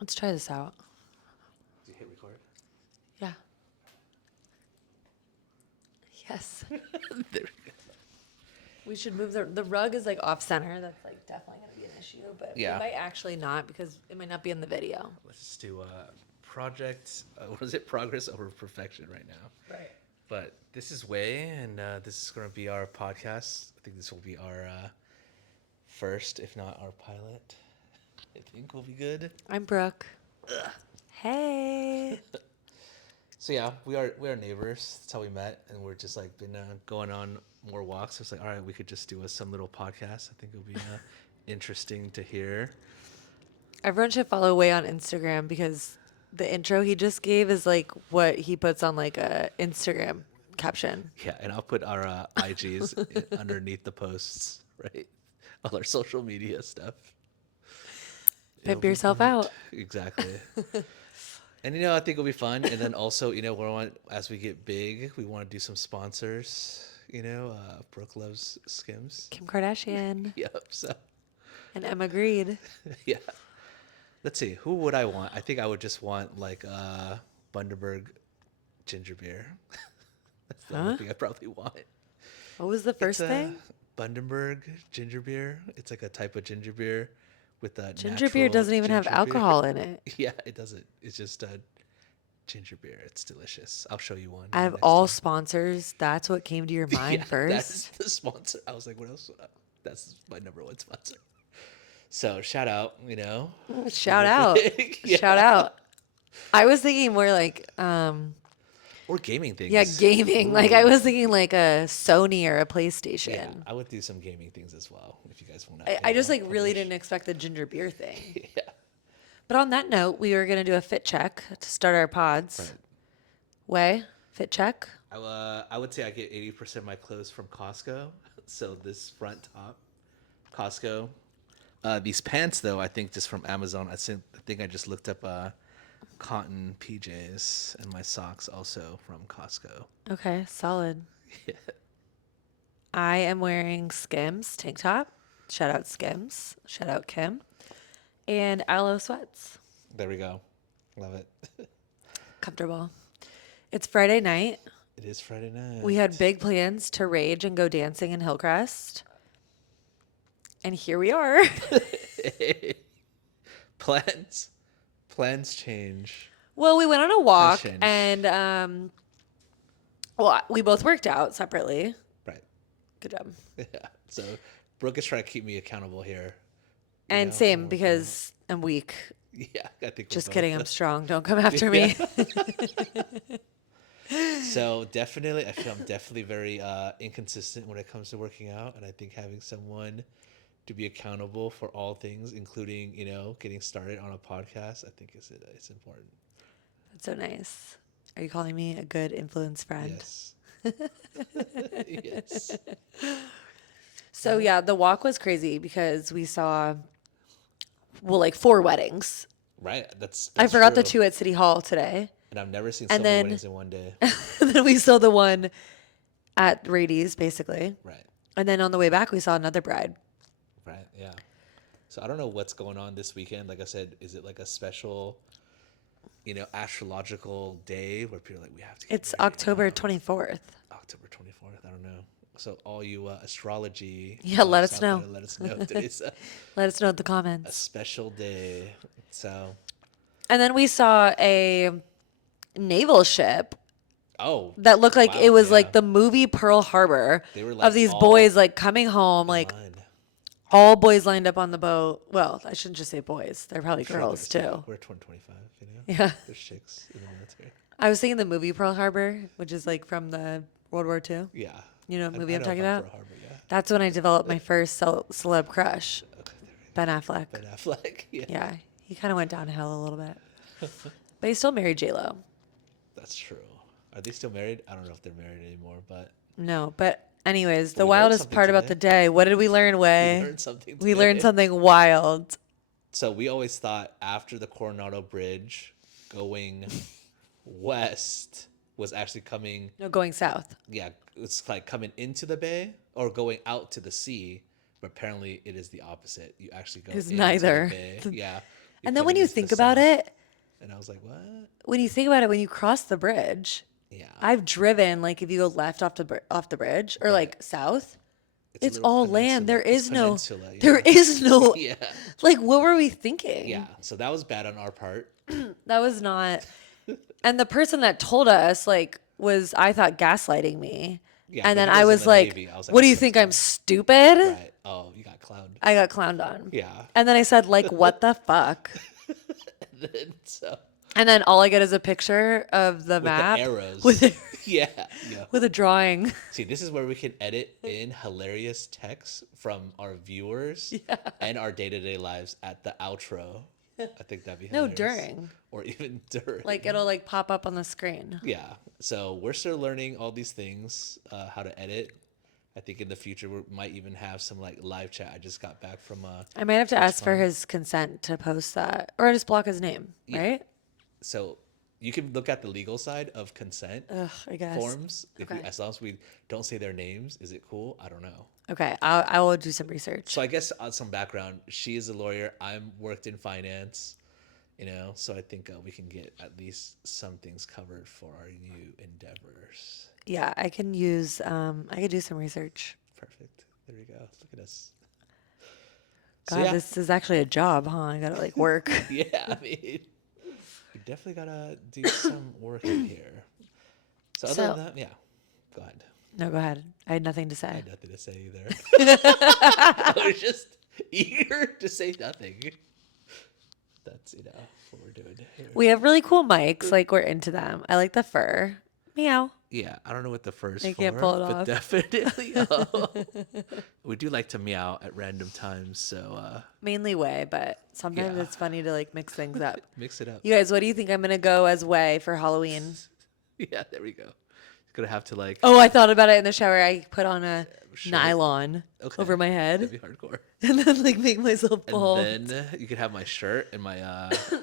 Let's try this out. Did you hit record? Yeah. Yes. There we go. We should move the rug is like off center. That's like definitely gonna be an issue, but Yeah. it might actually not because it might not be in the video. Let's just do project. What is it? Progress over perfection right now. Right. But this is Way, and this is going to be our podcast. I think this will be our first, if not our pilot. I think will be good. I'm Brooke. Hey. So yeah, we are neighbors. That's how we met, and we're just like been going on more walks. So it's like, all right, we could just do some little podcast. I think it'll be interesting to hear. Everyone should follow Way on Instagram because the intro he just gave is like what he puts on like a Instagram caption. Yeah, and I'll put our IGs underneath the posts, right? All our social media stuff. It'll Pimp be yourself great. out. Exactly. And I think it'll be fun. And then also, as we get big, we want to do some sponsors. Brooke loves Skims. Kim Kardashian Yep. So and Emma Grede. yeah. Let's see. Who would I want? I think I would just want like Bundaberg ginger beer. That's the only Huh? thing I probably want. What was the first It's thing? Bundaberg ginger beer. It's like a type of ginger beer with a Ginger beer doesn't even have alcohol in it. Yeah, it doesn't. It's just a ginger beer. It's delicious. I'll show you one. Out of next all time. sponsors, that's what came to your mind Yeah, that's first. the sponsor. I was like, what else? That's my number one sponsor. So shout out, Shout out. Yeah. Shout out. I was thinking more like Or gaming things. yeah, gaming. Like I was thinking like a Sony or a PlayStation. Yeah, I would do some gaming things as well if you guys want I just like really didn't expect the ginger beer thing. Yeah. But on that note, we were gonna do a fit check to start our pods. Right. Way fit check. I would say I get 80% of my clothes from Costco. So this front top, Costco. These pants though, I think just from Amazon. I think I just looked up cotton PJs, and my socks also from Costco. Okay, solid. Yeah. I am wearing Skims tank top. Shout out Skims. Shout out Kim. And aloe sweats. There we go. Love it. Comfortable. It's Friday night. It is Friday night. We had big plans to rage and go dancing in Hillcrest. And here we are. Plans change. Well, we went on a walk change. and well, we both worked out separately. Right. Good job. Yeah. So Brooke is trying to keep me accountable here. And same because I'm weak. Yeah, I think. Just kidding. I'm strong. Don't come after me. So definitely, I feel I'm definitely very inconsistent when it comes to working out, and I think having someone to be accountable for all things, including getting started on a podcast, I think it's important. That's so nice. Are you calling me a good influence friend? Yes. Yes. So yeah, the walk was crazy because we saw, well, like 4 weddings. Right. That's I forgot true. the 2 at City Hall today. And I've never seen so And many then- weddings in one day. And then we saw the one at Rady's, basically. Right. And then on the way back, we saw another bride. Right. Yeah. So I don't know what's going on this weekend. Like I said, is it like a special, astrological day where people are like, we have to get It's married October now? 24th. October 24th. I don't know. So all you astrology. Yeah, let buffs us out know. there, let us know. Today's Let us know in the a comments. special day. So, And then we saw a naval ship oh. that looked like wow, it was yeah. like the movie Pearl Harbor They were, like, of these all boys like coming home, like Fine. all boys lined up on the boat. Well, I shouldn't just say boys. They're probably Sure, girls there's- too. We're 2025, Yeah. There's chicks in the military. I was thinking the movie Pearl Harbor, which is like from the World War II. Yeah. You know what I- movie I I'm know talking about? Pearl Harbor, yeah. That's when I developed my first celeb crush, Okay, there we go. Ben Affleck. Ben Affleck. Yeah. Yeah, he kind of went downhill a little bit, but he still married J Lo. That's true. Are they still married? I don't know if they're married anymore, but No, but anyways, the we learned wildest something part about the today. day. What did we learn, Way? we learned something. We learned today. something wild. So we always thought after the Coronado Bridge, going west was actually coming. No, going south. Yeah, it's like coming into the bay or going out to the sea. But apparently, it is the opposite. You actually go It's into neither. the bay. Yeah. And then when putting you us to think about south. it, And I was like, what? when you think about it, when you cross the bridge, Yeah. I've driven like if you go left off the bridge or Right. like south, It's a it's little all land. peninsula. There It's is no, peninsula, there yeah. is no, Yeah. like, what were we Yeah. thinking? So that was bad on our part. That was not, and the person that told us like was, I thought, gaslighting me. Yeah, And but then he I was in was the like, Navy. I was like, what I do you trust think? I'm him. stupid? Right. Oh, you got clowned. I got clowned on. Yeah. And then I said, like, what the fuck? And then so And then all I get is a picture of the with the map arrows. with Yeah. Yeah. with a drawing. See, this is where we can edit in hilarious text from our viewers and our day-to-day lives at the outro. I think that'd be No, hilarious. during. Or even during. Like, it'll like pop up on the screen. Yeah. So we're still learning all these things, how to edit. I think in the future we might even have some like live chat. I just got back from I might have to ask for TwitchCon. his consent to post that, or just block his name, Yeah. right? So you can look at the legal side of consent Ugh, I guess. forms. If you, Okay. as long as we don't say their names, is it cool? I don't know. Okay, I will do some research. So I guess on some background, she is a lawyer. I'm worked in finance, so I think we can get at least some things covered for our new endeavors. Yeah, I could do some research. Perfect. There we go. Look at us. God, So yeah, this is actually a job, huh? I gotta like work. yeah. I mean, we definitely gotta do some work in here. So other So- than that, yeah. Go ahead. No, go ahead. I had nothing to I say. had nothing to say either. I was just eager to say nothing. That's what we're doing here. We have really cool mics. Like, we're into them. I like the fur. Meow. Yeah, I don't know what the first I for, can't pull it but off. definitely. We do like to meow at random times, so Mainly Way, but sometimes Yeah. it's funny to like mix things up. mix it up. You guys, what do you think I'm gonna go as Way for Halloween? Yeah, there we go. Gonna have to like Oh, I thought about it in the shower. I put on a Sure. nylon Okay. over my that'd head be hardcore. and then like make myself bald. And then you could have my shirt and my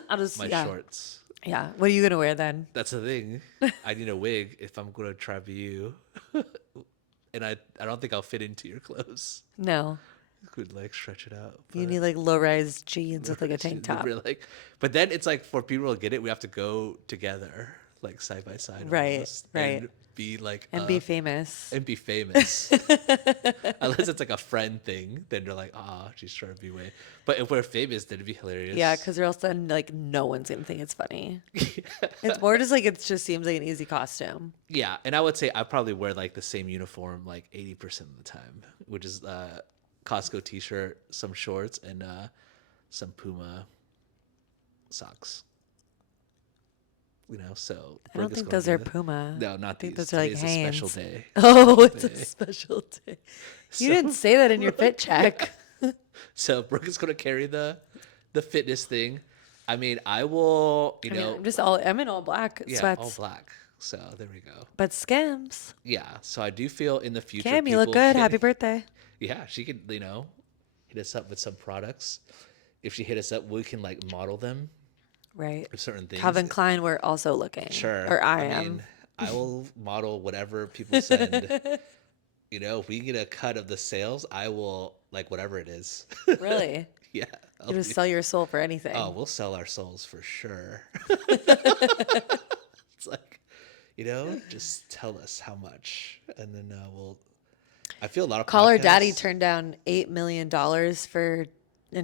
I'll just my yeah. shorts. Yeah. What are you gonna wear then? That's the thing. I need a wig if I'm gonna try to be you. And I don't think I'll fit into your clothes. No. Could like stretch it out. You but- need like low rise jeans with like a tank top. Really, like, but then it's like for people to get it, we have to go together, like side by side, Right, almost, right. and be like And be famous. and be famous. Unless it's like a friend thing, then they're like, she's trying to be way. But if we're famous, then it'd be hilarious. Yeah, because or else then like no one's gonna think it's funny. It's more just like it just seems like an easy costume. Yeah, and I would say I probably wear like the same uniform like 80% of the time, which is Costco t-shirt, some shorts, and some Puma socks. So I don't think those are Puma. No, not I think these. those are like Today's a special Hanes. day. Oh, it's a day. special day. So- You didn't say that in your fit check. So Brooke is gonna carry the fitness thing. I mean, I will. I mean, I'm in all black yeah, sweats. all black. So there we go. But Skims. Yeah. So I do feel in the future. Cam, you look people good. can- Happy birthday. Yeah, she could, hit us up with some products. If she hit us up, we can like model them Right. of certain things. Calvin Klein, we're also looking. Sure. Or I am. mean, I will model whatever people send. If we get a cut of the sales, I will like whatever it is. Really? Yeah. You just sell your soul for anything. Oh, we'll sell our souls for sure. It's like, just tell us how much, and then we'll. I feel a lot of Call Her Daddy podcasts- turned down $8 million for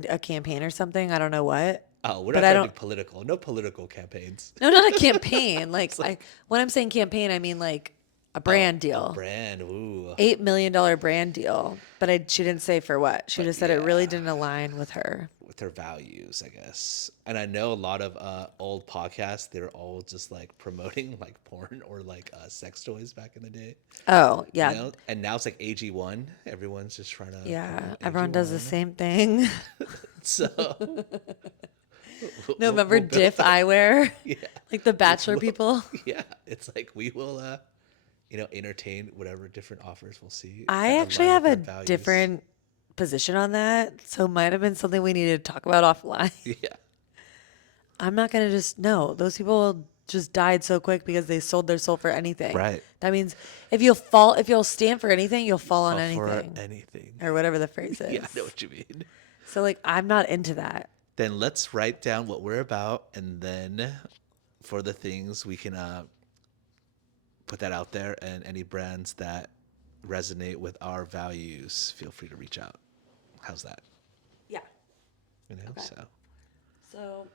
a campaign or something. I don't know what. Oh, we're but not I trying to don't- be political. No political campaigns. No, not a campaign. When I'm saying campaign, I mean like a brand deal. A brand. Ooh. $8 million brand deal. But she didn't say for what. She just said it really didn't align with her. With their values, I guess. And I know a lot of old podcasts, they're all just like promoting like porn or like sex toys back in the day. Oh, yeah. And now it's like AG1. Everyone's just trying to. Yeah. promote Everyone does the AG1. same thing. So. No, remember Diff Eyewear? Yeah. Like the Bachelor people? Yeah. It's like we will, entertain whatever different offers we'll see. I that actually align have with a our values. different position on that. So it might have been something we needed to talk about offline. Yeah. I'm not going to just, no, those people just died so quick because they sold their soul for anything. Right. That means if you'll stand for anything, you'll fall on For anything. anything. Or whatever the phrase is. Yeah, I know what you mean. So like, I'm not into that. then let's write down what we're about, and then for the things we can put that out there, and any brands that resonate with our values, feel free to reach out. How's that? Yeah. You know, Okay. so So,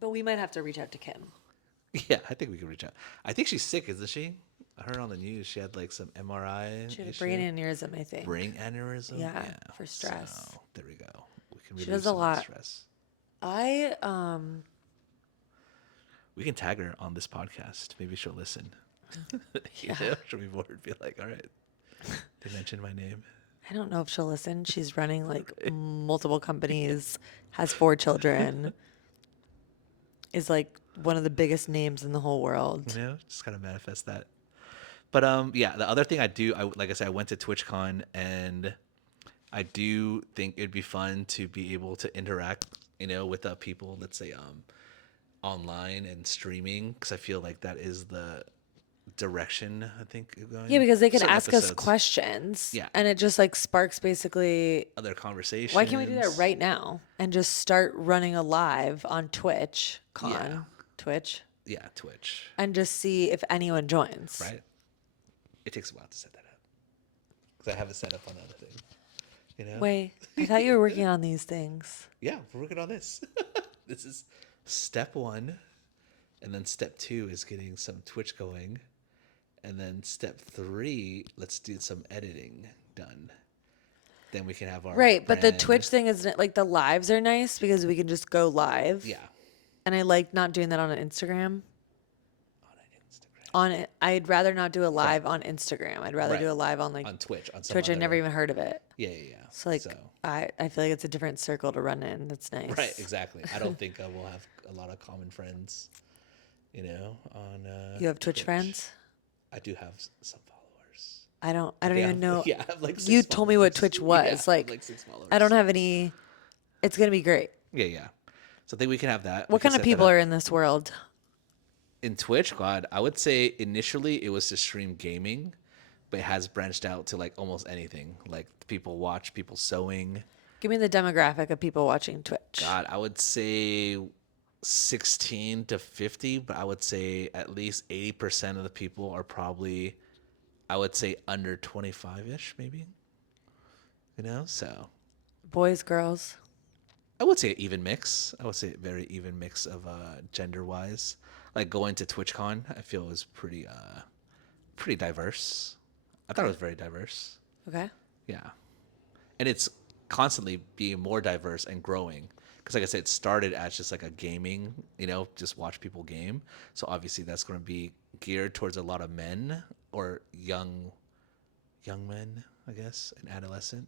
but we might have to reach out to Kim. yeah, I think we can reach out. I think she's sick, isn't she? I heard on the news she had like some MRI She had a issue. brain aneurysm, I think. Brain aneurysm. Yeah, Yeah. for stress. So there we go. We can She relieve does a some of the lot. stress. I We can tag her on this podcast. Maybe she'll listen. Yeah. She'll be bored. Be like, all right, they mentioned my name. I don't know if she'll listen. She's running like multiple companies, has 4 children, is like one of the biggest names in the whole world. Just kind of manifest that. But yeah, the other thing I do, like I said, I went to TwitchCon, and I do think it'd be fun to be able to interact, with people. Let's say online and streaming, because I feel like that is the direction I think you're going. Yeah, because they could Certain ask us episodes, questions. Yeah. And it just like sparks basically. other conversations. Why can't we do that right now and just start running a live on Twitch con Yeah. Twitch Yeah, Twitch, and just see if anyone joins. right? It takes a while to set that up, because I have it set up on the other thing. Wait, I thought you were working on these things. Yeah, we're working on this. This is step 1, and then step 2 is getting some Twitch going, and then step 3, let's do some editing done. Then we can have our Right, but the brand. Twitch thing is like the lives are nice because we can just go live. Yeah, And I like not doing that on an Instagram. on Instagram, On it, I'd rather not do a live on Instagram. I'd rather Right. do a live on like on Twitch, on some Twitch. I've other. never even heard of it. Yeah. So like I feel like it's a different circle to run in. That's nice. Right, exactly. I don't think I will have a lot of common friends, on. You have Twitch friends? I do have some followers. I don't Yeah, even know. Yeah, I have like 6 You told me what followers. Twitch Yeah, was. I have like 6 followers. I don't have any. It's gonna be great. Yeah. So I think we can have that. What kind of people are in this world? in Twitch? God, I would say initially it was to stream gaming, but it has branched out to like almost anything. Like people watch people sewing. Give me the demographic of people watching Twitch. God, I would say 16 to 50, but I would say at least 80% of the people are probably, I would say, under 25-ish, maybe. So Boys, girls. I would say an even mix. I would say a very even mix of gender-wise. Like going to TwitchCon, I feel was pretty diverse. I thought it was very diverse. Okay. Yeah. And it's constantly being more diverse and growing. Because like I said, it started as just like a gaming, just watch people game. So obviously that's going to be geared towards a lot of men or young men, I guess, and adolescent.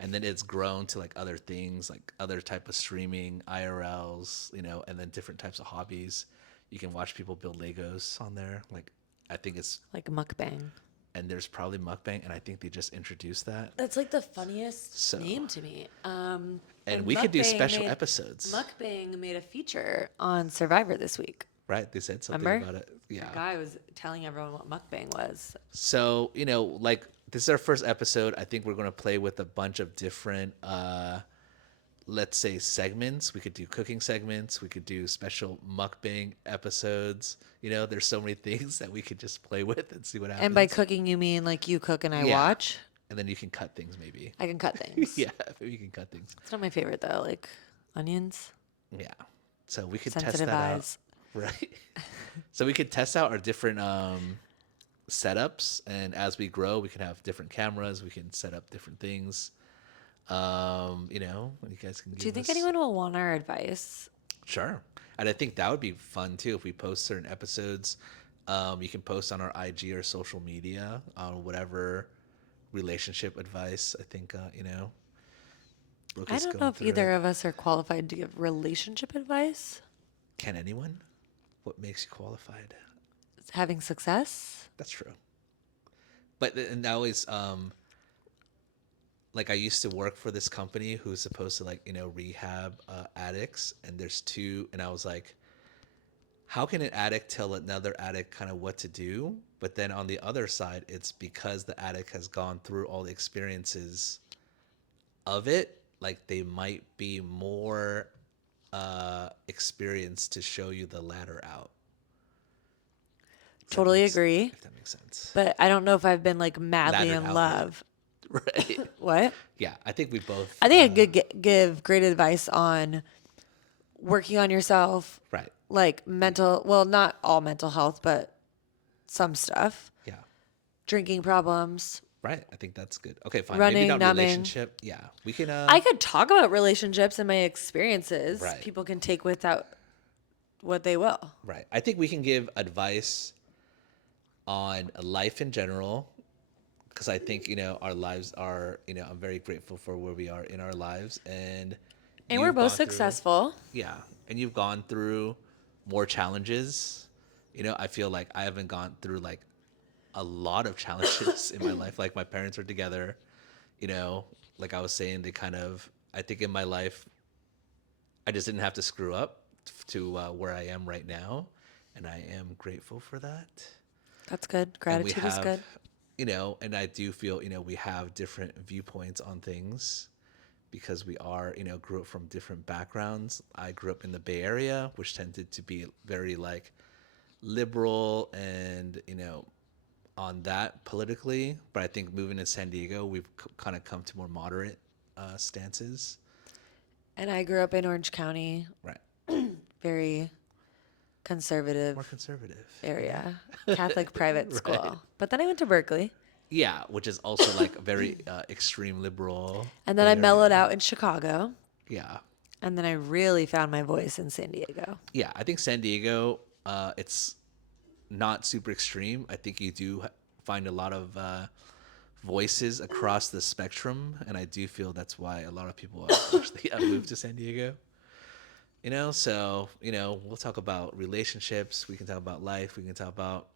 And then it's grown to like other things, like other type of streaming, IRLs, and then different types of hobbies. You can watch people build Legos on there. Like I think it's, Like mukbang. and there's probably mukbang, and I think they just introduced that. That's like the funniest So- name to me. And we could do special episodes. Mukbang made a feature on Survivor this week. Right? They said something Remember? about it. Yeah. The guy was telling everyone what mukbang was. So, like this is our first episode. I think we're going to play with a bunch of different, let's say, segments. We could do cooking segments. We could do special mukbang episodes. There's so many things that we could just play with and see what happens. And by cooking, you mean like you cook and I Yeah. watch? And then you can cut things maybe. I can cut things. Yeah, maybe you can cut things. It's not my favorite though, like onions. Yeah. So we could test Sensitive that eyes. out. Right. So we could test out our different setups, and as we grow, we can have different cameras. We can set up different things. You guys can. Do you think anyone will want our advice? Sure. And I think that would be fun too if we post certain episodes. You can post on our IG or social media on whatever relationship advice. I think Brooke I is don't going know if through either it. of us are qualified to give relationship advice. Can anyone? What makes you qualified? Having success? That's true. But and I always like I used to work for this company who's supposed to rehab addicts, and there's 2, and I was like, how can an addict tell another addict kind of what to do? But then on the other side, it's because the addict has gone through all the experiences of it, like they might be more experience to show you the ladder out. Totally agree. If that makes sense. But I don't know if I've been like madly Laddered in out in. love. Right. What? Yeah, I think we both. I think I could give great advice on working on yourself, Right. like well, not all mental health, but some stuff, Yeah. drinking problems, Right. I think that's good. Okay, fine. Maybe running, not numbing. relationship. Yeah. We can I could talk about relationships and my experiences. right. People can take without what they will. Right. I think we can give advice on life in general because I think, our lives are, I'm very grateful for where we are in our lives and And we're you've both gone through successful. yeah, and you've gone through more challenges. I feel like I haven't gone through like a lot of challenges in my life. Like my parents are together, you know, like I was saying, I think in my life, I just didn't have to screw up to where I am right now. And I am grateful for that. That's good. And we Gratitude is have, good. and I do feel, we have different viewpoints on things because we are, grew up from different backgrounds. I grew up in the Bay Area, which tended to be very like liberal and, on that politically. But I think moving to San Diego, we've kind of come to more moderate stances. And I grew up in Orange County, Right. very conservative More conservative. area, Catholic private school. Right. But then I went to Berkeley. Yeah, which is also like a very extreme liberal. And then Bay I mellowed Area. out in Chicago. Yeah. And then I really found my voice in San Diego. Yeah, I think San Diego, it's not super extreme. I think you do find a lot of voices across the spectrum, and I do feel that's why a lot of people actually have moved to San Diego. So we'll talk about relationships. We can talk about life. We can talk about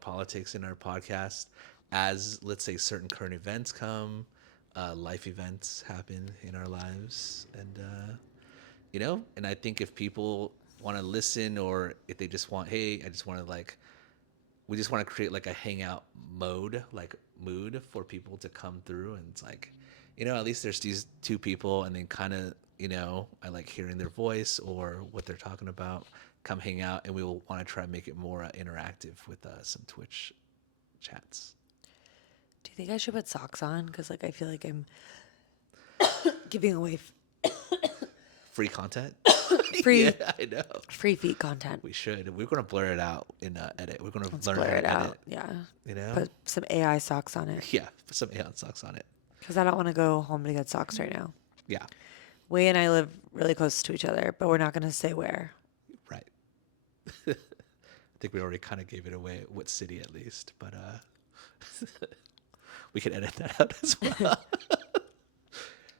politics in our podcast. As let's say certain current events come, life events happen in our lives, and I think if people want to listen or if they just want, hey, I just want to like we just want to create like a hangout like mood for people to come through. And it's like, at least there's these two people and then kind of, I like hearing their voice or what they're talking about. Come hang out and we will want to try and make it more interactive with some Twitch chats. Do you think I should put socks on? Because like I feel like I'm giving away Free content? free Yeah, I know. free feet content. We should. We're going to blur it out in edit. We're going to Let's learn blur how it to out. edit. Yeah. Put some AI socks on it. Yeah, put some Aeon socks on it. Because I don't want to go home to get socks right now. Yeah, Wei and I live really close to each other, but we're not going to say where. right. I think we already kind of gave it away, what city at least, but we can edit that out as well.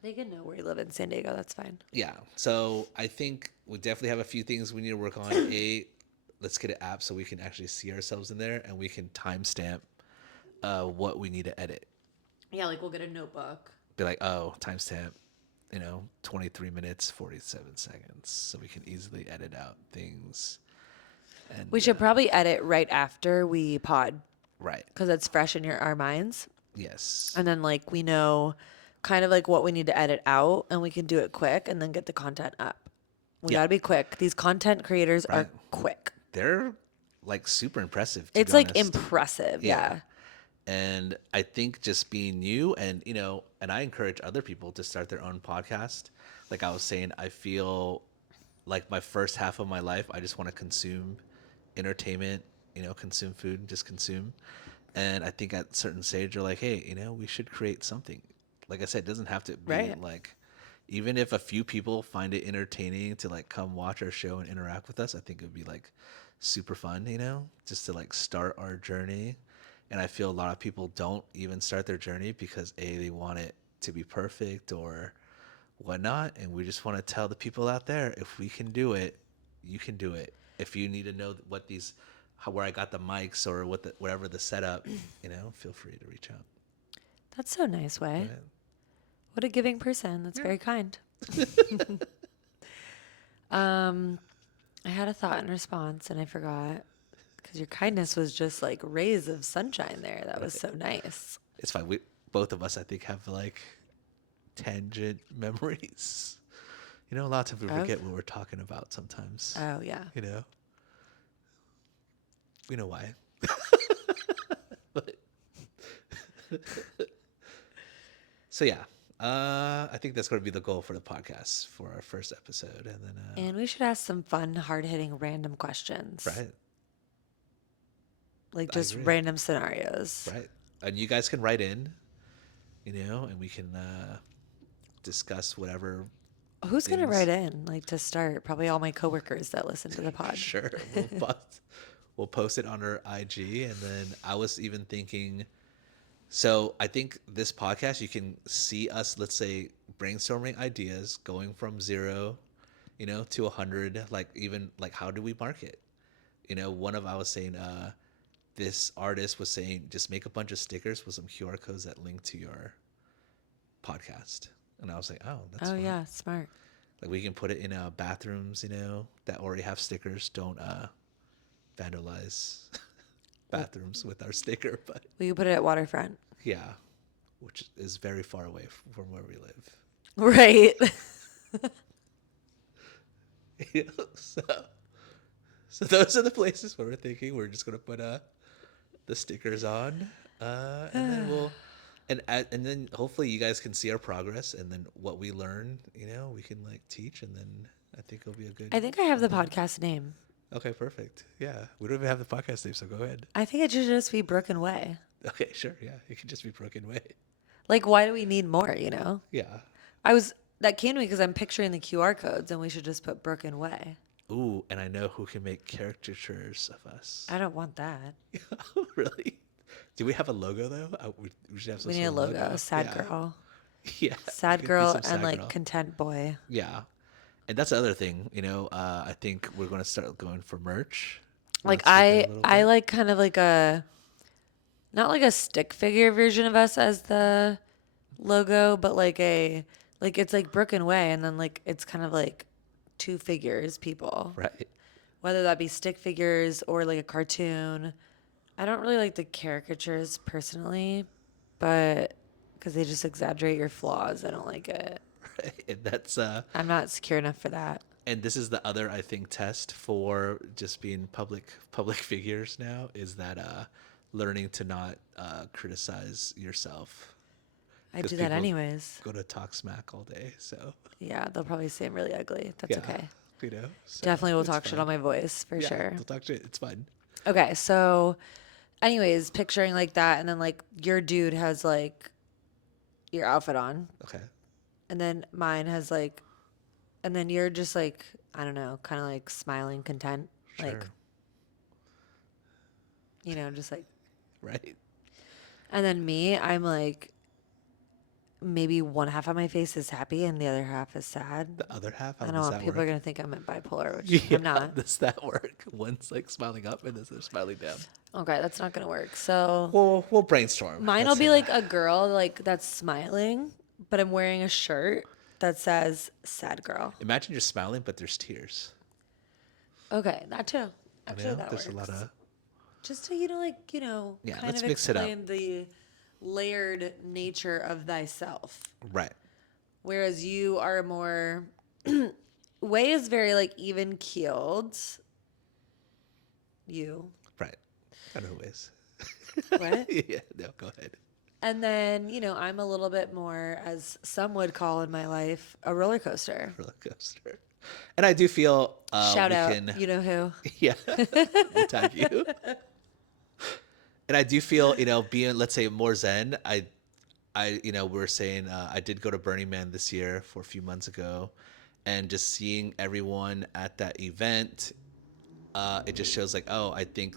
They can know where you live in San Diego. That's fine. Yeah, so I think we definitely have a few things we need to work on. Let's get an app so we can actually see ourselves in there and we can timestamp what we need to edit. Yeah, like we'll get a notebook. Be like, oh, timestamp, 23 minutes, 47 seconds. So we can easily edit out things. And We should probably edit right after we pod right. because it's fresh in our minds. Yes. And then like we know kind of like what we need to edit out and we can do it quick and then get the content up. We Yeah. got to be quick. These content creators are Right. quick. They're like super impressive. It's be like honest. impressive. Yeah. And I think just being new and, and I encourage other people to start their own podcast. Like I was saying, I feel like my first half of my life, I just want to consume entertainment, consume food, just consume. And I think at a certain stage, you're like, hey, we should create something. Like I said, it doesn't have to be Right. like, even if a few people find it entertaining to like come watch our show and interact with us, I think it would be like super fun, just to like start our journey. And I feel a lot of people don't even start their journey because they want it to be perfect or whatnot. And we just want to tell the people out there, if we can do it, you can do it. If you need to know where I got the mics or whatever the setup, feel free to reach out. That's so nice, Wei. Right. What a giving person. That's very kind. I had a thought in response and I forgot because your kindness was just like rays of sunshine there. That was so nice. It's fine. Both of us, I think, have like tangent memories. You know, a lot of times we Of? forget what we're talking about sometimes. Oh, yeah. You know, we know why. But so yeah, I think that's going to be the goal for the podcast for our first episode, and then And we should ask some fun, hard-hitting, random questions. right, Like I just agree, random scenarios. right, and you guys can write in, you know, and we can discuss whatever Who's going to things. write in? Like to start? Probably all my coworkers that listen to the pod. Sure, we'll post it on our IG, and then I was even thinking. So I think this podcast, you can see us, let's say, brainstorming ideas, going from zero, you know, to 100. Like even like how do we market? You know, I was saying, this artist was saying, just make a bunch of stickers with some QR codes that link to your podcast, and I was like, oh, that's Oh, fun. yeah. Smart. Like we can put it in bathrooms, you know, that already have stickers. Don't vandalize bathrooms with our sticker, but We could put it at waterfront. yeah, which is very far away from where we live. Right. You know, so those are the places where we're thinking we're just gonna put the stickers on, and then and then hopefully you guys can see our progress, and then what we learn, you know, we can like teach, and then I think it'll be a good. I think I have the podcast name. Okay, perfect. Yeah, we don't even have the podcast name, so go ahead. I think it should just be Brooke and Way. Okay, sure. Yeah, it could just be Broken Way. Like, why do we need more, you know? Yeah. That came to me because I'm picturing the QR codes and we should just put Brooke and Way. Ooh, and I know who can make caricatures of us. I don't want that. Really? Do we have a logo though? We should have some We need a sort of logo. Sad Yeah. girl. Yeah. Sad we could do girl some and sad like girl. content boy. Yeah. And that's the other thing, you know, I think we're going to start going for merch. Like once we get a little I bit. like kind of like a not like a stick figure version of us as the logo, but like it's like Brooke and Way and then like it's kind of like two figures, people. Right. Whether that be stick figures or like a cartoon. I don't really like the caricatures personally, but because they just exaggerate your flaws, I don't like it. Right. And that's I'm not secure enough for that. and this is the other I think test for just being public figures now is that learning to not criticize yourself. I 'Cause do that people anyways. go to talk smack all day, so Yeah, they'll probably say I'm really ugly. That's yeah, okay. you know. So Definitely will it's talk shit fine. on my voice for Yeah, sure. they'll talk shit. It's fine. Okay, so anyways, picturing like that and then like your dude has like your outfit on Okay. and then mine has like and then you're just like I don't know, kind of like smiling content, Sure. like you know, just like Right. and then me, I'm like maybe one half of my face is happy and the other half is sad. The other half, how I don't does know. that People work? are gonna think I'm bipolar, which Yeah, I'm not. does that work? One's like smiling up and the other's smiling down. Okay, that's not gonna work. So We'll brainstorm. mine will Let's be say like that. a girl like that's smiling, but I'm wearing a shirt that says "sad girl." Imagine you're smiling, but there's tears. Okay, that too. You Actually, know, that there's works. a lot of Just to Yeah, kind let's of mix it up. explain the layered nature of thyself. right. Whereas you are more Way is very like even keeled. You. Right. I know who is. What? Yeah, no, go ahead. And then, I'm a little bit more, as some would call in my life, a roller coaster. Roller coaster. And I do feel Shout we out, can you know who? yeah, we'll tag you. And I do feel, being let's say more zen. We're saying I did go to Burning Man this year for a few months ago, and just seeing everyone at that event, it just shows like, oh, I think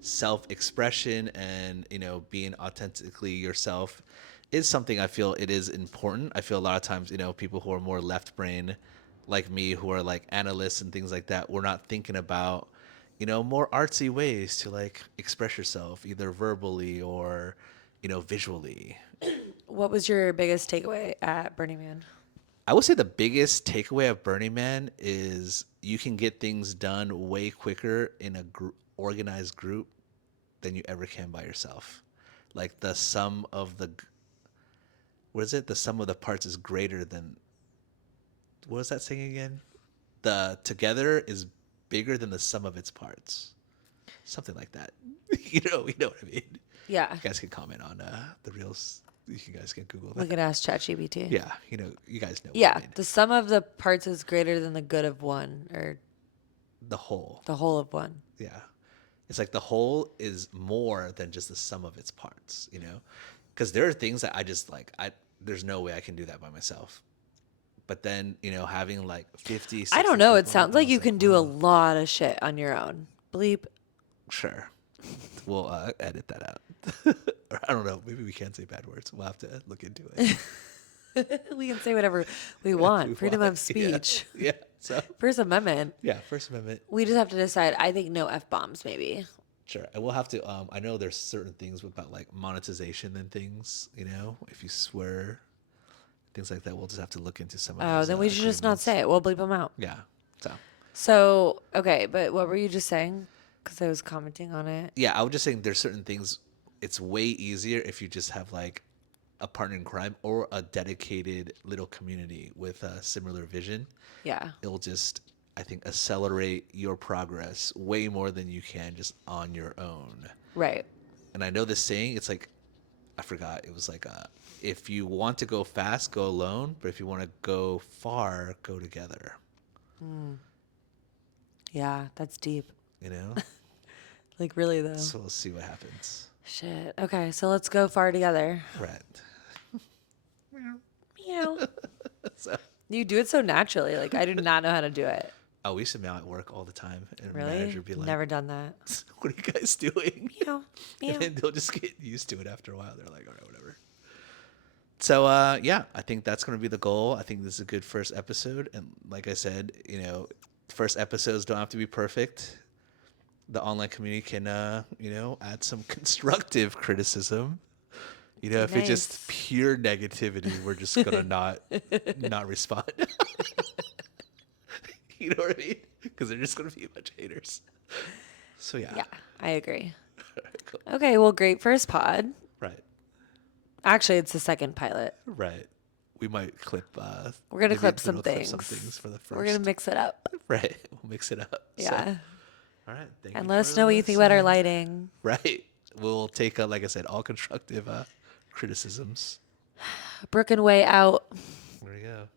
self-expression and being authentically yourself is something I feel it is important. I feel a lot of times, people who are more left brain like me, who are like analysts and things like that, we're not thinking about more artsy ways to like express yourself, either verbally or visually. What was your biggest takeaway at Burning Man? I would say the biggest takeaway of Burning Man is you can get things done way quicker in a organized group than you ever can by yourself. Like the sum of the, what is it? The sum of the parts is greater than what was that saying again? The together is bigger than the sum of its parts. Something like that. You know what I mean. Yeah. You guys can comment on the reels. You guys can Google We that. could ask ChatGPT. Yeah, you guys know what Yeah. I mean. The sum of the parts is greater than the good of one, or The whole. the whole of one. Yeah. It's like the whole is more than just the sum of its parts, Because there are things that I just like, there's no way I can do that by myself. But then, having like 50, I 60 don't know. It people, sounds I like was you like, can do a wow, lot of shit on your own. Bleep. sure. We'll edit that out. Or I don't know. Maybe we can't say bad words. We'll have to look into it. We can say whatever we If we want. Freedom want. of speech. Yeah. So, First Amendment. yeah, First Amendment. We just have to decide. I think no F bombs, maybe. Sure. And we'll have to, I know there's certain things about like monetization and things, if you swear, things like that. We'll just have to look into some of Oh, those then we should just not agreements. say it. We'll bleep them out. Yeah. So, So, okay, but what were you just saying? Because I was commenting on it. yeah, I was just saying there's certain things, it's way easier if you just have like a partner in crime or a dedicated little community with a similar vision. Yeah. It'll just, I think, accelerate your progress way more than you can just on your own. Right. And I know this saying, it's like, I forgot. It was like, if you want to go fast, go alone. But if you want to go far, go together. Yeah, that's deep. You know? Like, really, though. So we'll see what happens. Shit. Okay, so let's go far together. Right. Meow. So, You do it so naturally. Like, I do not know how to do it. we used to meow at work all the time. And a Really? manager would be like, Never done that. what are you guys doing? Meow. Meow. And then they'll just get used to it after a while. They're like, all right, whatever. So, yeah, I think that's going to be the goal. I think this is a good first episode. And like I said, first episodes don't have to be perfect. The online community can, add some constructive criticism. If it's just Nice. pure negativity, we're just going to not respond. You know what I mean? Because they're just going to be a bunch of haters. So, yeah. Yeah, I agree. Cool. Okay, well, great first pod. Right. Actually, it's the second pilot. Right. We might clip. We're going to maybe clip some we'll things. Some things for the first. We're going to mix it up. Right. We'll mix it up. Yeah. So, all right. Thank And you let us for know what you think about our listening. lighting. Right. We'll take, like I said, all constructive criticisms. Brooke and Way out. There we go.